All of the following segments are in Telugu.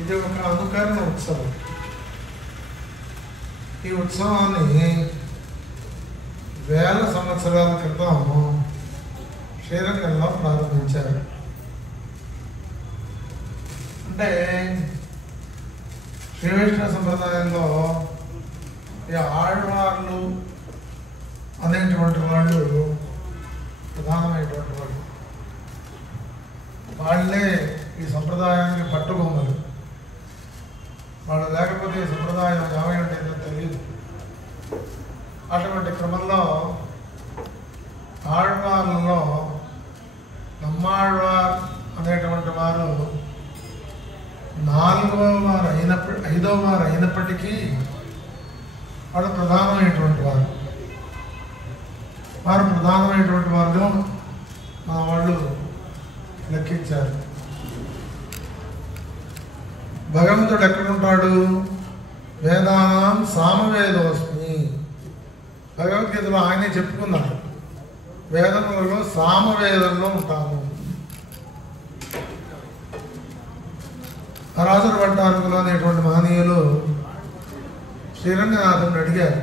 ఇది ఒక అనుకరణ ఉత్సవం. ఈ ఉత్సవాన్ని వేల సంవత్సరాల క్రితం శ్రీరంగంలో ప్రారంభించారు. అంటే శ్రీ వైష్ణవ సంప్రదాయంలో ఈ ఆళ్వార్లు అనేటువంటి వాళ్ళు ప్రధానమైనటువంటి వాళ్ళు. వాళ్ళే ఈ సంప్రదాయానికి పట్టుబొమ్మలు. వాళ్ళు లేకపోతే ఈ సంప్రదాయం ఏమైందో తెలియదు. అటువంటి క్రమంలో ఆళ్వార్లలో నమ్మాళ్వార్ అనేటువంటి వారు ఐదవ వారు అయినప్పటికీ వారు ప్రధానమైనటువంటి వారు. ప్రధానమైనటువంటి వారిలో మా వాళ్ళు లెక్కించారు. భగవంతుడు ఎక్కడుంటాడు? వేదానాం సామవేదోస్మి. భగవద్గీతలో ఆయనే చెప్పుకున్నాడు, వేదములలో సామవేదంలో ఉంటాము. రాజుల భట్టారకులు అనేటువంటి మహనీయులు శ్రీరంగనాథుని అడిగారు,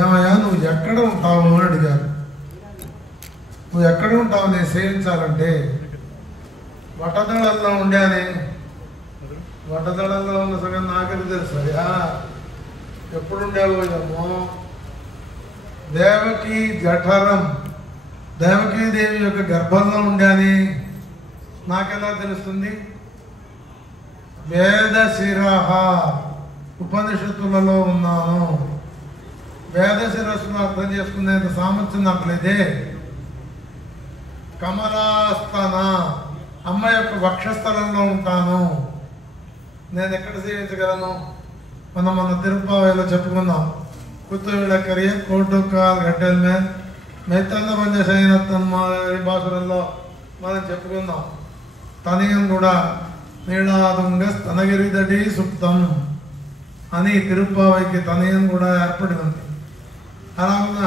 ఏమయ్యా నువ్వు ఎక్కడ ఉంటావు అని అడిగారు. నువ్వు ఎక్కడ ఉంటావు నేను సేవించాలంటే, వటదళంలో ఉండానే. వటదళంలో ఉన్న సంగతి నాకది తెలుసు. అయ్యా ఎప్పుడుండేవో ఏమో. దేవకి జఠరం, దేవకీదేవి యొక్క గర్భంలో ఉండాని నాకెలా తెలుస్తుంది? వేదశిరః, ఉపనిషత్తులలో ఉన్నాను. వేద శిరస్సును అర్థం చేసుకునేంత సామర్థ్యం నాకు లేదే. కమలాస్తన, అమ్మ యొక్క వక్షస్థలంలో ఉంటాను. నేను ఎక్కడ సేవించగలను? మన తిరుపావైలో చెప్పుకున్నాం. కుతువిళకరియ కోటుకాల్ గడ్డల మీద మెత్తన్న పంచ శయనత్వం భాషలలో మనం చెప్పుకుందాం. తనయం కూడా నీళాదుంగ స్తనగిరిదటి సుప్తం అని తిరుపావైకి తనయం కూడా ఏర్పడి ఉంది. అలా ఉన్న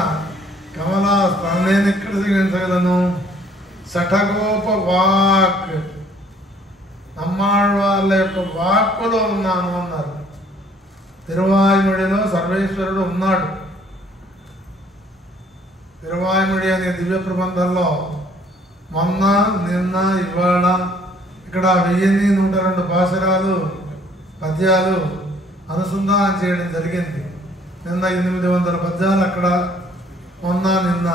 కమలాస్థానం నేను ఎక్కడ సేవించగలను? శఠగోప వాక్, నమ్మాళ్వార్ల యొక్క వాక్కులో ఉన్నాను అన్నారు. తిరువాయుముడిలో సర్వేశ్వరుడు ఉన్నాడు. తిరువాయుముడి అనే దివ్య ప్రబంధంలో మొన్న నిన్న ఇవాళ ఇక్కడ 1102 పాశురాలు పద్యాలు అనుసంధానం చేయడం జరిగింది. నిన్న 800 పద్యాలు అక్కడ, మొన్న నిన్న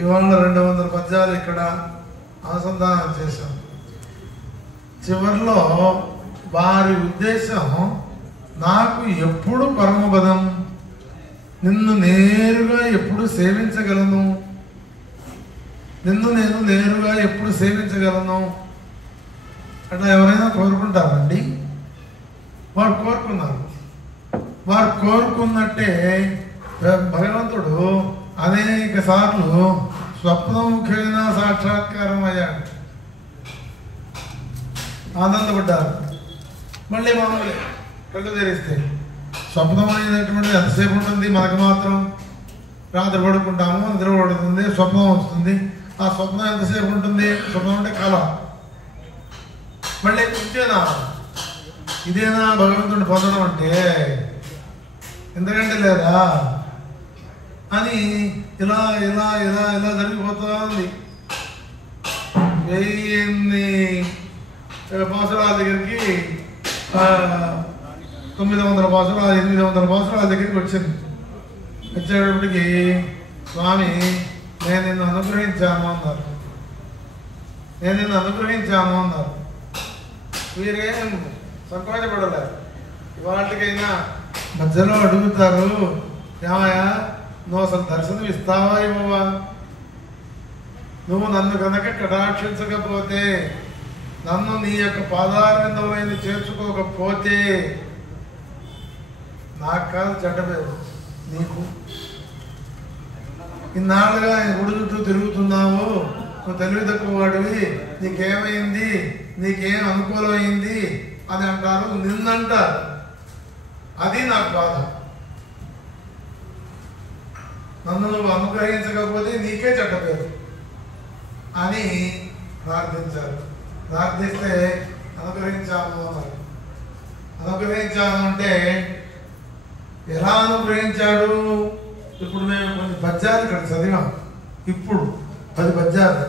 ఇవాళ 200 పద్యాలు ఇక్కడ అనుసంధానం చేశాం. చివరిలో వారి ఉద్దేశం, నాకు ఎప్పుడు పరమపదం, నిన్ను నేరుగా ఎప్పుడు సేవించగలను, నిన్ను నేను నేరుగా ఎప్పుడు సేవించగలను అట్లా ఎవరైనా కోరుకుంటారండి? వారు కోరుకున్నారు. వారు కోరుకున్నట్టే భగవంతుడు అనేక సార్లు స్వప్నముఖైన సాక్షాత్కారం అయ్యాడు. ఆనందపడ్డారు. మళ్ళీ మామూలే కళ్ళు తెరిస్తే స్వప్నం అనేటువంటిది ఎంతసేపు ఉంటుంది? మనకు మాత్రం రాత్రి పడుకుంటాము, నిద్ర పడుతుంది, స్వప్నం వస్తుంది. ఆ స్వప్నం ఎంతసేపు ఉంటుంది? స్వప్నం అంటే కాలం. మళ్ళీ కొంచెం ఇదేనా భగవంతుడిని పొందడం అంటే? ఎందుకంటే లేదా అని ఇలా ఇలా ఇలా ఇలా జరిగిపోతా ఉంది. 1000 పాసురాల దగ్గరికి 900 పాసురాలు 800 పాసురాల దగ్గరికి వచ్చింది. వచ్చేటప్పటికి స్వామి నేను నిన్ను అనుగ్రహించాను అన్నారు. నేను నిన్ను అనుగ్రహించాను అన్నారు. మీరేం సంకోచపడలేదు. ఇవాళకైనా మధ్యలో అడుగుతారు, ఏమయ్యా నువ్వు అసలు దర్శనం ఇస్తావా ఇవ్వవా? నువ్వు నన్ను కనుక కటాక్షించకపోతే, నన్ను నీ యొక్క పాదారవిందమైన చేర్చుకోకపోతే నాకు కాదు చెడ్డ పేరు నీకు. ఇన్నాళ్ళుగా ఆయన గుడి చుట్టూ తిరుగుతున్నావు, నువ్వు తెలివి తక్కువ వాడివి, నీకేమైంది, నీకేం అనుకూలమైంది అని అంటారు, నిన్నంటారు. అది నాకు బాధ. నన్ను నువ్వు అనుగ్రహించకపోతే నీకే చెడ్డ పేరు అని ప్రార్థించారు. ప్రార్థిస్తే అనుగ్రహించాను అన్నారు. అనుగ్రహించాను అంటే ఎలా అనుగ్రహించాడు? ఇప్పుడు మేము కొన్ని పద్యాలు ఇక్కడ చదివాం. ఇప్పుడు 10 పద్యాలు.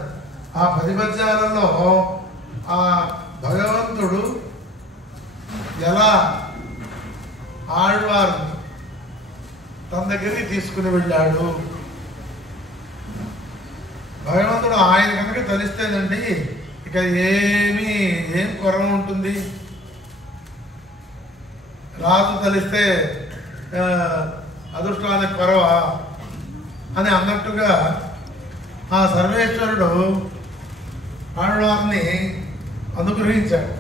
ఆ 10 పద్యాలలో ఆ భగవంతుడు ఎలా ఆళ్వారు తన దగ్గరికి తీసుకుని వెళ్ళాడు. భగవంతుడు ఆయన కనుక తెలిస్తేనండి ఇక ఏం కొరవ ఉంటుంది. రాజు తెలిస్తే అదృష్టానికి కొరవ అని అన్నట్టుగా ఆ సర్వేశ్వరుడు ఆళ్వారిని అనుగ్రహించాడు.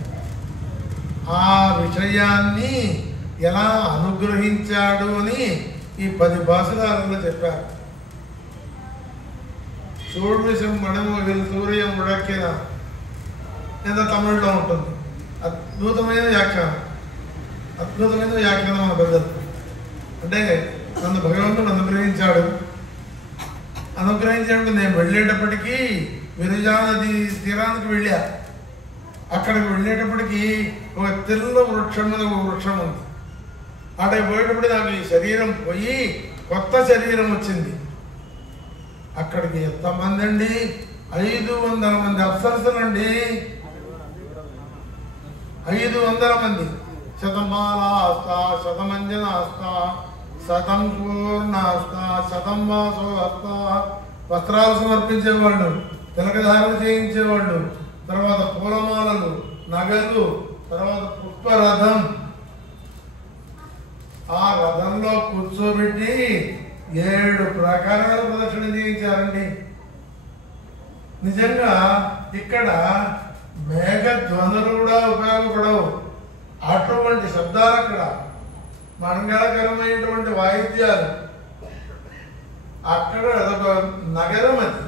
ఆ విషయాన్ని ఎలా అనుగ్రహించాడు అని ఈ 10 భాషలలో చెప్పారు. సూర్యశం మడమగిల్ సూర్యం ఉడక్కిన ఏదో తమిళలో ఉంటుంది. అద్భుతమైన వ్యాఖ్యానం మన పెద్దలు. అంటే నన్ను భగవంతుడు అనుగ్రహించాడు. అనుగ్రహించినప్పుడు నేను వెళ్ళేటప్పటికీ విరజా నది తీరానికి వెళ్ళా. అక్కడికి వెళ్ళేటప్పటికి ఒక తెల్ల వృక్షం మీద ఒక వృక్షం ఉంది. అక్కడికి పోయేటప్పుడు నాకు ఈ శరీరం పోయి కొత్త శరీరం వచ్చింది. అక్కడికి ఎంతమంది అండి? 500 మంది అప్సరసలండి. 500 మంది. శతమాలాస్త, శతమంజనాస్త, శతం పూర్ణాస్త, శతం వాసోస్త. వస్త్రాలు సమర్పించేవాళ్ళు, తిలకధారణ చేయించేవాళ్ళు, తర్వాత పూలమాలలు, నగలు, తర్వాత పుష్పరథం. ఆ రథంలో కూర్చోబెట్టి 7 ప్రకారాల ప్రదక్షిణ చేయించారండి. నిజంగా ఇక్కడ మేఘధ్వనులు కూడా ఉపయోగపడవు. అటువంటి శబ్దాలు అక్కడ మంగళకరమైనటువంటి వాయిద్యాలు. అక్కడ అదొక నగరం. అది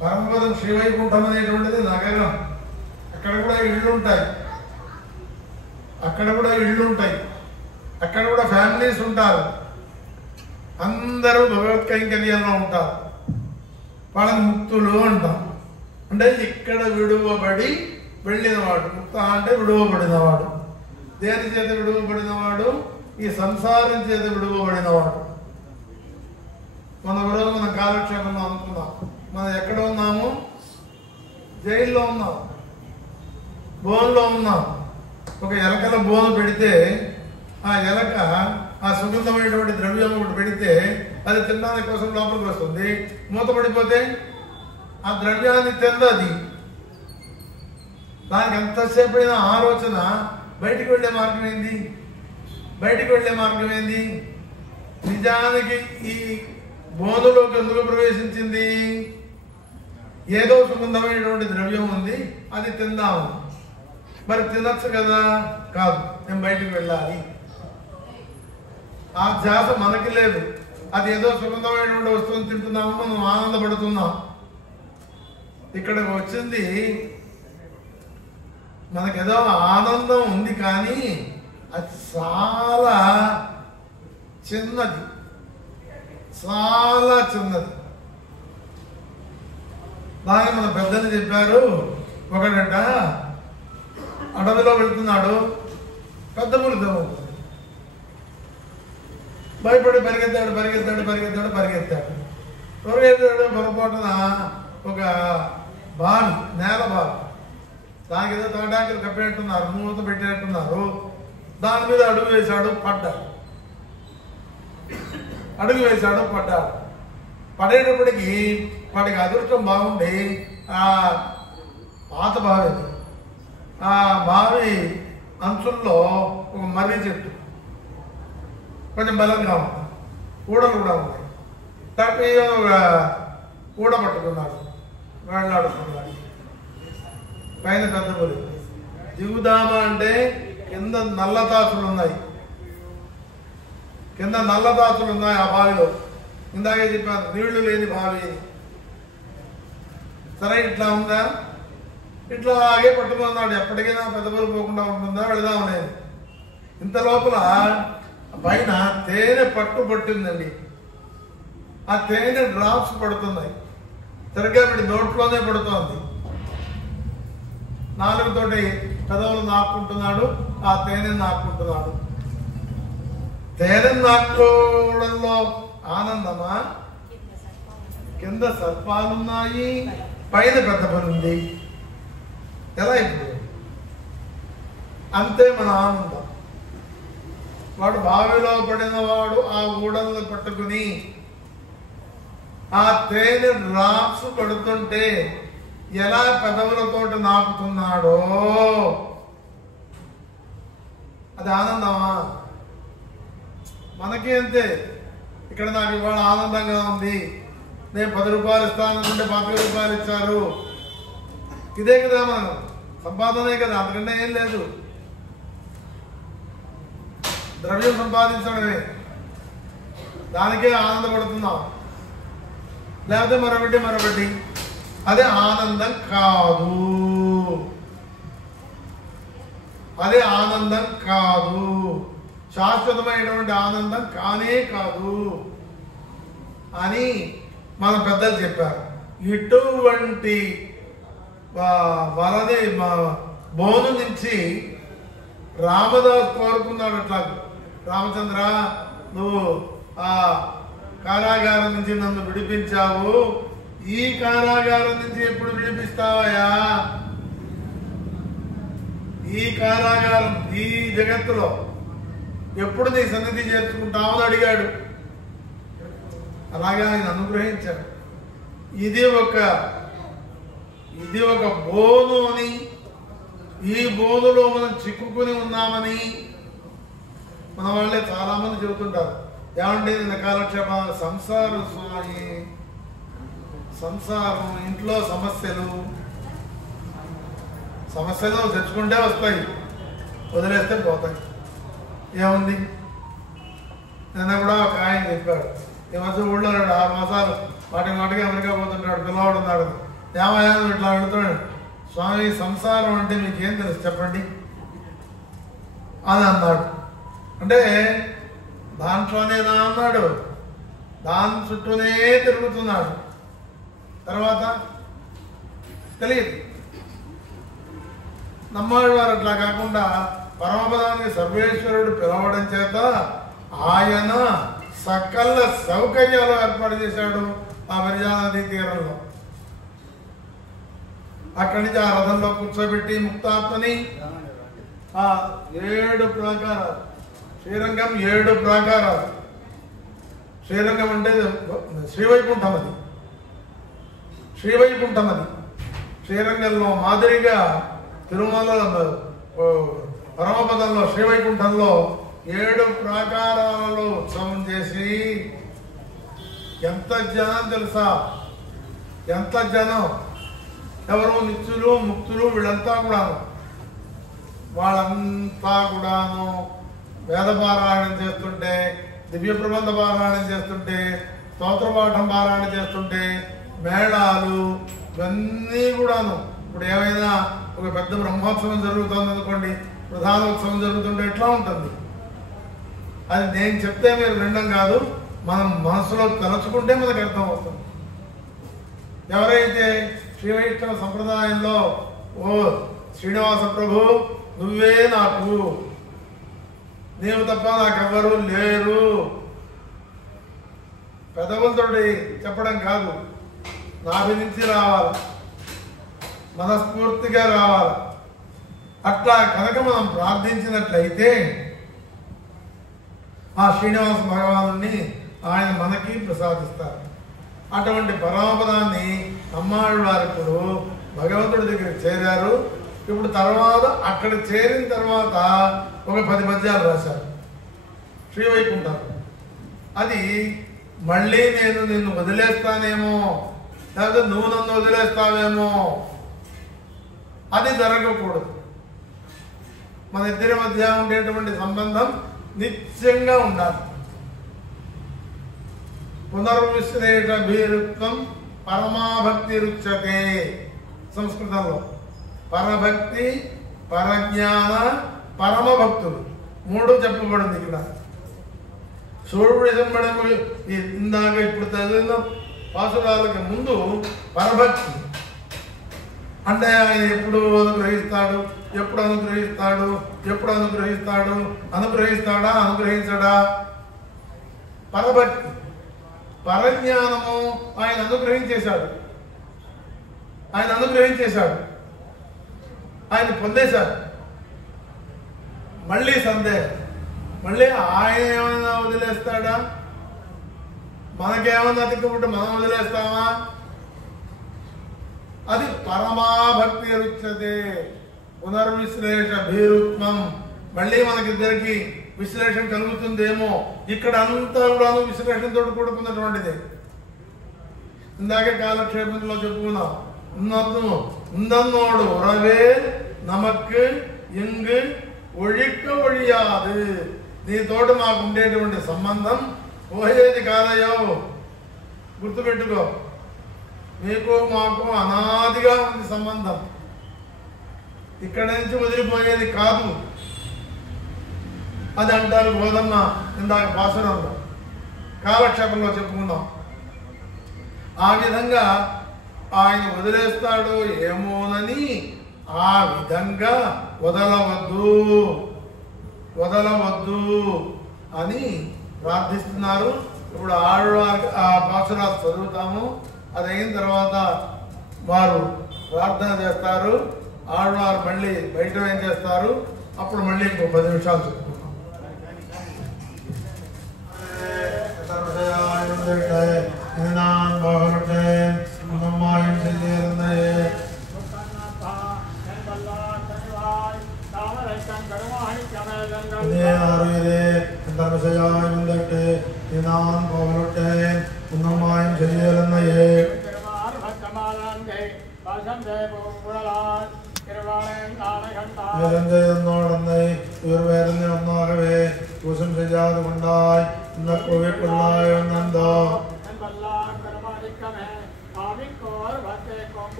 పరమపదం శ్రీవైకుంఠం అనేటువంటిది నగరం. అక్కడ కూడా ఇళ్ళుంటాయి, అక్కడ కూడా ఫ్యామిలీస్ ఉంటారు. అందరూ భగవత్ కైంకర్యంలో ఉంటారు. వాళ్ళని ముక్తులు అంటాం. అంటే ఇక్కడ విడువబడి వెళ్ళినవాడు. ముక్త అంటే విడువబడినవాడు. దేని చేత విడువబడినవాడు? ఈ సంసారం చేత విడువబడినవాడు. మన రోజు మనం కాలక్షేపంలో అనుకున్నాం. మనం ఎక్కడ ఉన్నాము? జైల్లో ఉన్నాం, బోన్లో ఉన్నాం. ఒక ఎలకల బోను పెడితే ఆ ఎలక ఆ సుగంధమైనటువంటి ద్రవ్యం ఒకటి పెడితే అది తినడానికి కోసం లోపలికి వస్తుంది. మూతపడిపోతే ఆ ద్రవ్యాన్ని తిందది. దానికి ఎంతసేపు అయినా ఆలోచన బయటికి వెళ్ళే మార్గం ఏంది? నిజానికి ఈ బోనులోకి ఎందుకు ప్రవేశించింది? ఏదో సుగంధమైనటువంటి ద్రవ్యం ఉంది, అది తిందాము. మరి తినచ్చు కదా? కాదు, నేను బయటికి వెళ్ళాలి. ఆ ధ్యాస మనకి లేదు. అది ఏదో సుగంధమైనటువంటి వస్తువుని తింటున్నాము, మనం ఆనందపడుతున్నాం. ఇక్కడికి వచ్చింది మనకేదో ఆనందం ఉంది, కానీ అది చాలా చిన్నది. దానికి మన పెద్దలు చెప్పారు. ఒకడట అడవిలో వెళ్తున్నాడు, పెద్ద పులి తవ్వుతుంది. భయపడి పరిగెత్తాడు పరిగెత్తాడు పరిగెత్తాడు పరిగెత్తాడు పరిగెత్తాడు పొరపాటున ఒక బావి, నేల బావి, దానికి ఏదో తాటాకులు కప్పేట్టున్నారు, మూత పెట్టేట్టున్నారు. దాని మీద అడుగు వేశాడు, పడ్డాడు. అడుగు వేశాడు, పడ్డాడు. పడేటప్పటికి వాడికి అదృష్టం బాగుండి ఆ పాత బావి, ఆ బావి అంచుల్లో ఒక మర్రి చెట్టు కొంచెం బలంగా ఉంది, ఊడలు కూడా ఉన్నాయి. తప్పి ఒక ఊడ పట్టుకున్నాడు, వెళ్ళాడుతున్నాడు. పైన పెద్ద పులి. దిగుదామా అంటే కింద నల్లతాసులు ఉన్నాయి, కింద నల్లతాసులు ఉన్నాయి ఆ బావిలో. ఇందాకే చెప్పాను నీళ్లు లేని బావి. సరే ఇట్లా ఉందా, ఇట్లా ఆగే పట్టుకున్నాడు. ఎప్పటికైనా పెద్ద పులి పోకుండా ఉంటుందా, వెళదాం లేదు. ఇంత లోపల పైన తేనె పట్టు పట్టిందండి. ఆ తేనె డ్రాప్స్ పడుతున్నాయి, సరిగ్గా వీడి నోట్లోనే పడుతోంది. నాలుగుతోటి పెదవులు నాక్కుంటున్నాడు, ఆ తేనె నాక్కుంటున్నాడు. తేనె నాక్కోవడంలో ఆనందమా? కింద సర్పాలున్నాయి, పైన పెద్ద పని ఉంది. ఎలా ఇప్పుడు? అంతే మన ఆనందం. వాడు బావిలో పడిన వాడు ఆ ఊడలను పట్టుకుని ఆ తేనె డ్రాప్స్ పడుతుంటే ఎలా పెదవులతోటి నాపుతున్నాడో అది ఆనందమా? మనకి అంతే. ఇక్కడ నాకు ఇవాళ ఆనందంగా ఉంది, నేను 10 రూపాయలు ఇస్తాననుకుంటే 25 రూపాయలు ఇచ్చారు. ఇదే కదా మనం సంపాదనే కదా, అంతకంటే ఏం లేదు. ద్రవ్యం సంపాదించడమే, దానికే ఆనందపడుతున్నాం. లేకపోతే మరొకటి అదే ఆనందం కాదు, అదే ఆనందం కాదు, శాశ్వతమైనటువంటి ఆనందం కానే కాదు అని మన పెద్దలు చెప్పారు. ఇటువంటి వలనే బోను నుంచి రామదాస్ కోరుకున్నాడు. అట్లా, రామచంద్ర నువ్వు ఆ కారాగారం నుంచి నన్ను విడిపించావు, ఈ కారాగారం నుంచి ఎప్పుడు విడిపిస్తావయ్యా? ఈ కారాగారం, ఈ జగత్తులో ఎప్పుడు నీ సన్నిధి చేర్చుకుంటావు అని అడిగాడు. అలాగే ఆయన అనుగ్రహించాడు. ఇది ఒక బోను అని, ఈ బోనులో మనం చిక్కుకుని ఉన్నామని మన వాళ్ళే చాలా మంది చెబుతుంటారు. ఏమంటే నిన్న కాలక్షేపాలు, సంసారం స్వామి, సంసారం, ఇంట్లో సమస్యలు తెచ్చుకుంటే వస్తాయి, వదిలేస్తే పోతాయి. ఏముంది? నిన్న కూడా ఒక ఆయన చెప్పాడు, ఈ మధ్య ఊళ్ళో 6 మాసాలు మాటికి అమెరికా పోతుంటాడు, పిల్లవాడు ఉన్నాడు. ఏమయ్యా ఇట్లా అడుగుతున్నాడు, స్వామి సంసారం అంటే మీకేం తెలుసు చెప్పండి అని అన్నాడు. అంటే దాంట్లోనేనా అన్నాడు, దాని చుట్టూనే తిరుగుతున్నాడు. తర్వాత తెలియదు. నమ్మాడు వారు అట్లా కాకుండా పరమపదానికి సర్వేశ్వరుడు పిలవడం చేత ఆయన సకల సౌకర్యాలు ఏర్పాటు చేశాడు ఆ విరజా నదీ తీరంలో. అక్కడి నుంచి ఆ రథంలో కూర్చోబెట్టి ముక్తాత్మని ఆ 7 ప్రాకారాలు, శ్రీరంగం 7 ప్రాకారాలు. శ్రీరంగం అంటే శ్రీవైకుంఠం, అది శ్రీవైకుంఠం. అది శ్రీరంగంలో మాదిరిగా తిరుమల పరమపదంలో శ్రీవైకుంఠంలో 7 ప్రాకారాలలో ఉత్సవం చేసి ఎంత జనం తెలుసా, ఎంత జనం. ఎవరు నిత్యులు ముక్తులు వీళ్ళంతా కూడాను, వాళ్ళంతా కూడాను వేదపారాయణం చేస్తుంటే, దివ్య ప్రబంధ పారాయణం చేస్తుంటే, స్తోత్రపాఠం పారాయణ చేస్తుంటే, మేళాలు ఇవన్నీ కూడాను. ఇప్పుడు ఏమైనా ఒక పెద్ద బ్రహ్మోత్సవం జరుగుతుంది అనుకోండి, ప్రధాన ఉత్సవం జరుగుతుంటే ఎట్లా ఉంటుంది? అది నేను చెప్తే మీరు వినడం కాదు, మనం మనసులో తలచుకుంటే మనకు అర్థమవుతుంది. ఎవరైతే శ్రీ వైష్ణవ సంప్రదాయంలో ఓ శ్రీనివాస ప్రభు నువ్వే నాకు నీవు తప్ప నాకెవ్వరూ లేరు. పెదవులతోటి చెప్పడం కాదు, నాభి నుంచి రావాలి, మనస్ఫూర్తిగా రావాలి. అట్లా కనుక మనం ప్రార్థించినట్లయితే ఆ శ్రీనివాస భగవానుని ఆయన మనకి ప్రసాదిస్తారు. అటువంటి పరమపదాన్ని అమ్మాళ్ళ వారు ఇప్పుడు భగవంతుడి దగ్గరికి చేరారు. ఇప్పుడు తర్వాత అక్కడ చేరిన తర్వాత ఒక 10 పద్యాలు రాశారు శ్రీవైకుంఠం. అది మళ్ళీ నేను నిన్ను వదిలేస్తానేమో, లేకపోతే నువ్వు నన్ను వదిలేస్తావేమో, అది జరగకూడదు. మన ఇద్దరి మధ్య ఉండేటువంటి సంబంధం నిత్యంగా ఉండాలి. పునర్విశ్లేష భీరుత్వం పరమాభక్తి రుచ్యతే. సంస్కృతంలో పరభక్తి, పరజ్ఞాన, పరమభక్తులు 3 చెప్పబడింది ఇక్కడ. సూర్యుడు ఇందాక ఇప్పుడు చదివిన పాసురాలకి ముందు పరభక్తి అంటే ఆయన ఎప్పుడు అనుగ్రహిస్తాడు, ఎప్పుడు అనుగ్రహిస్తాడు, ఎప్పుడు అనుగ్రహిస్తాడు, అనుగ్రహిస్తాడా, అనుగ్రహించడా. పరభక్తి. పరజ్ఞానము ఆయన అనుగ్రహించేశాడు, ఆయన అనుగ్రహించేశాడు, ఆయన పొందేశాడు. మళ్ళీ సందేహం, మళ్ళీ ఆయన ఏమైనా వదిలేస్తాడా, మనకేమన్నా అతిక్కుంటే మనం వదిలేస్తామా? అది పరమాభక్తి రుచ్యతే. పునర్విశ్లేష భీరుత్వం. మళ్ళీ మనకిద్దరికి విశ్లేషణ కలుగుతుందేమో. ఇక్కడ అంతా కూడాను విశ్లేషణతో కూడుకున్నటువంటిది. ఇందాకే కాలక్షేపంలో చెప్పుకున్నాం. ఉందన్నోడు ఉరవే నమక్కు ఇంగు ఒழிక్క ఒழியாது. నీతోటి మాకు ఉండేటువంటి సంబంధం పోయేది కాదయ్యో, గుర్తుపెట్టుకో. మీకు మాకు అనాదిగా ఉంది సంబంధం, ఇక్కడి నుంచి వదిలిపోయేది కాదు. అది అంటారు గోదమ్మ ఇందాక పాసురంలో, కాలక్షేపంలో చెప్పుకుందాం. ఆ విధంగా ఆయన వదిలేస్తాడు ఏమోనని ఆ విధంగా వదలవద్దు, వదలవద్దు అని ప్రార్థిస్తున్నారు. ఇప్పుడు ఆ పాసురాలు చదువుతాము. అది అయిన తర్వాత వారు ప్రార్థన చేస్తారు. ఆడవారు మళ్ళీ బయట ఏం చేస్తారు, అప్పుడు మళ్ళీ ఇంకో 10 నిమిషాలు చెప్పుకుంటాం.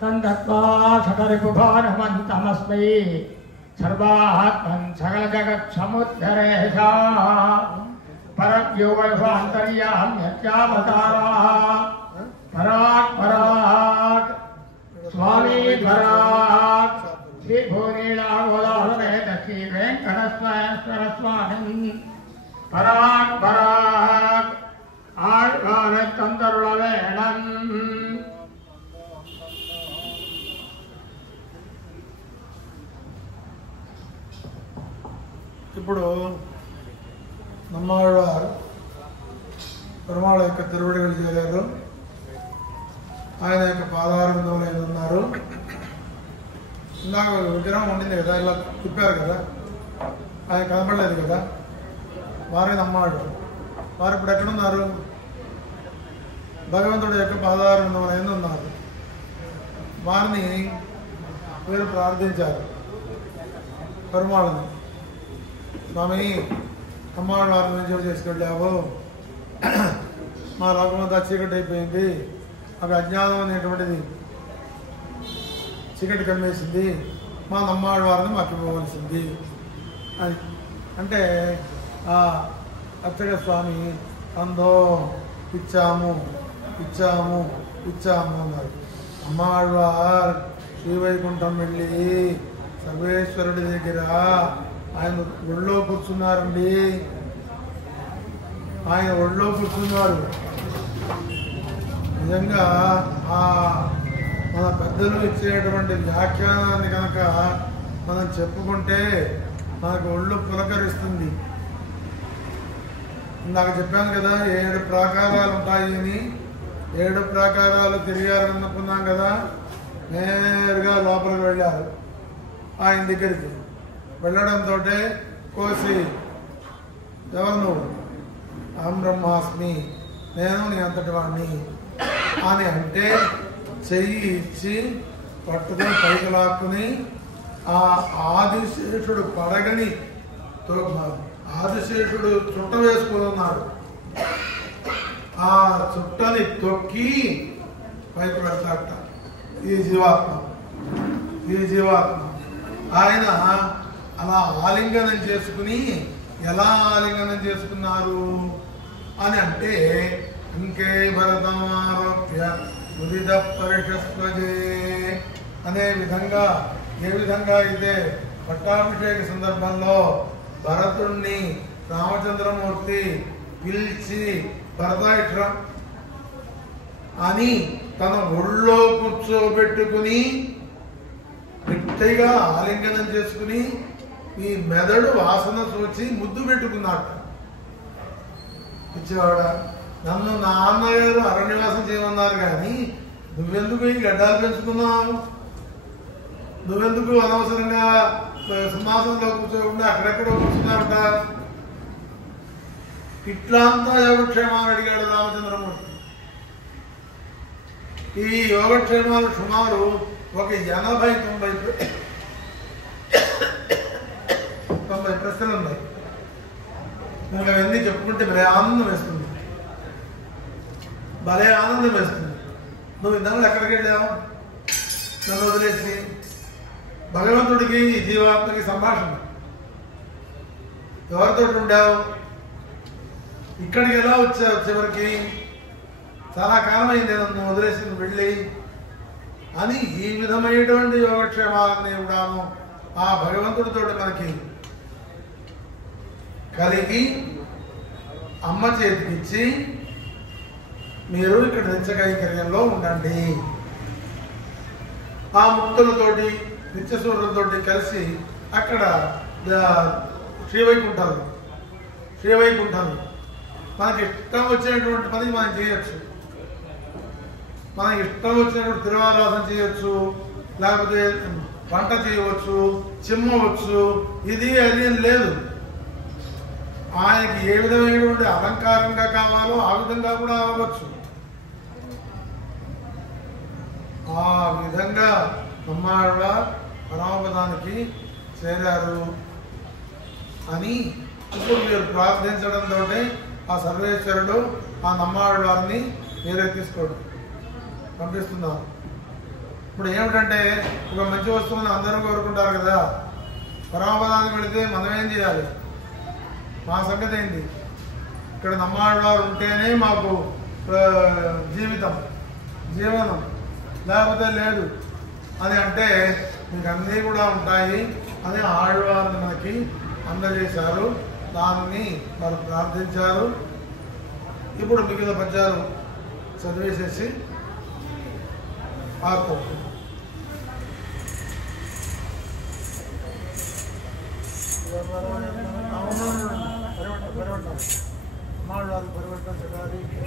तंदत्वासकरिपुभानुमन्तमस्मै सर्वात्मन् सकल जगत् समुद्धरेशा परव्योऽन्तर्याम्यत्यावताराः पराक् पराक् स्वामी पराक् श्री भूनीलागोदासमेत श्री वेंकटेश्वर स्वामी पराक् पराक् आழ்வாரைத்தந்தருளவேணம். ఇప్పుడు నమ్మాళ్వారు పెరుమాళ యొక్క తిరువడిగలు చేరారు. ఆయన యొక్క పాదారవిందంలో ఆయన ఉన్నారు. ఇందాక విగ్రహం ఉండింది కదా, ఇలా తిప్పారు కదా, ఆయన కనపడలేదు కదా, వారే నమ్మాడు. వారు ఇప్పుడు ఎక్కడున్నారు? భగవంతుడి యొక్క పాదారవిందంలో ఆయన ఉన్నారు. వారిని వీరు ప్రార్థించారు పెరుమాళని. స్వామి, అమ్మవారి వారిని మంచిగా చేసుకెళ్ళావు, మా లోకమంతా చీకటి అయిపోయింది, మాకు అజ్ఞానం అనేటువంటిది చీకటి కమ్మేసింది, మా నమ్మాడి వారిని మాకు ఇవ్వవలసింది అని అంటే అచ్చగా స్వామి అందో ఇచ్చాము ఇచ్చాము ఇచ్చాము అన్నారు. అమ్మవారు శ్రీవైకుంఠం వెళ్ళి సర్వేశ్వరుడి దగ్గర ఆయన ఒళ్ళో కూర్చున్నారండి. ఆయన ఒళ్ళో కూర్చున్నారు. నిజంగా మన పెద్దలు ఇచ్చేటువంటి వ్యాఖ్యానాన్ని కనుక మనం చెప్పుకుంటే మనకు ఒళ్ళు పులకరిస్తుంది. ఇందాక చెప్పాను కదా 7 ప్రాకారాలు ఉంటాయి అని. 7 ప్రాకారాలు తిరిగారని అనుకున్నాం కదా. నేరుగా లోపలికి వెళ్ళారు. ఆయన దగ్గరికి వెళ్ళడంతో కోసి, ఎవరు నువ్వు? అహం బ్రహ్మాస్మి, నేను నీ అంతటి వాడిని అని అంటే చెయ్యి ఇచ్చి పట్టుకొని పైకి లాక్కుని ఆ ఆదిశేషుడు పడగని ఆదిశేషుడు చుట్ట వేసుకుని ఉన్నాడు. ఆ చుట్టని తొక్కి పైకి పెడతాట. ఈ జీవాత్మ ఆయన అలా ఆలింగనం చేసుకుని, ఎలా ఆలింగనం చేసుకున్నారు అని అంటే ఇంకే భరతమారోప్య ఉదిత పరిషస్వజే అనే విధంగా, ఏ విధంగా అయితే పట్టాభిషేక సందర్భంలో భరతుణ్ణి రామచంద్రమూర్తి పిలిచి భరత ఇట్రా అని తన ఒళ్ళో కూర్చోబెట్టుకుని గట్టిగా ఆలింగనం చేసుకుని ఈ మెదడు వాసన చూచి ముద్దు పెట్టుకున్నాడు. పిచ్చివాడ, నన్ను నాన్నగారు అరణ్యవాసం చేయమన్నారు కానీ నువ్వెందుకు ఈ గడ్డాలు పెంచుకున్నావు? నువ్వెందుకు అనవసరంగా సింహాసనంలో కూర్చోకుండా అక్కడెక్కడో కూర్చున్నావుట? ఇట్లా అంతా యోగక్షేమాలు అడిగాడు రామచంద్రమూర్తి. ఈ యోగక్షేమాలు సుమారు ఒక 80-90 ప్రశ్నలు ఉన్నాయి. ఇంకా అవన్నీ చెప్పుకుంటే భలే ఆనందం వేస్తుంది. నువ్వు ఇందాక ఎక్కడికి వెళ్ళావు? నన్ను వదిలేసి భగవంతుడికి జీవాత్మకి సంభాషణ. ఎవరితో ఉండావు? ఇక్కడికి ఎలా వచ్చావు? చివరికి చాలా కాలం అయింది నన్ను వదిలేసి నువ్వు వెళ్ళి అని ఈ విధమైనటువంటి యోగక్షేమాలని కూడాను ఆ భగవంతుడితో మనకి కలిగి అమ్మ చేతికిచ్చి మీరు ఇక్కడ నిత్యకైంకర్యంలో ఉండండి. ఆ ముక్తులతోటి నిత్యసూరులతోటి కలిసి అక్కడ శ్రీవైకుంఠాలు మనకి ఇష్టం వచ్చినటువంటి పని మనం చేయొచ్చు. మనకి ఇష్టం వచ్చినటువంటి తిరువారాధన చేయొచ్చు, లేకపోతే వంట చేయవచ్చు, చిమ్మవచ్చు, ఇది అది అని లేదు. ఆయనకి ఏ విధమైనటువంటి అలంకారంగా కావాలో ఆ విధంగా కూడా అవ్వచ్చు. ఆ విధంగా నమ్మాళ్ళవారు పరమపదానికి చేరారు అని ఇప్పుడు మీరు ప్రార్థించడంతో ఆ సర్వేశ్వరుడు ఆ నమ్మాళ్ళవారిని మీరే తీసుకోండి పంపిస్తున్నారు. ఇప్పుడు ఏమిటంటే ఒక మంచి వస్తువుని అందరూ కోరుకుంటారు కదా, పరమపదానికి వెళితే మనం ఏం చేయాలి? మా సంగతి ఏంటి? ఇక్కడ నమ్మాళ్ళవారు ఉంటేనే మాకు జీవనం, లేకపోతే లేదు అని అంటే మీకు అన్నీ కూడా ఉంటాయి అని ఆళ్వారిని మనకి అందజేశారు. దాన్ని వారు ప్రార్థించారు. ఇప్పుడు మిగిలిన పద్యాలు చదివేసేసి ఆడుకోవచ్చు. పరివర్తించడానికి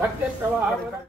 भक्ति प्रवाह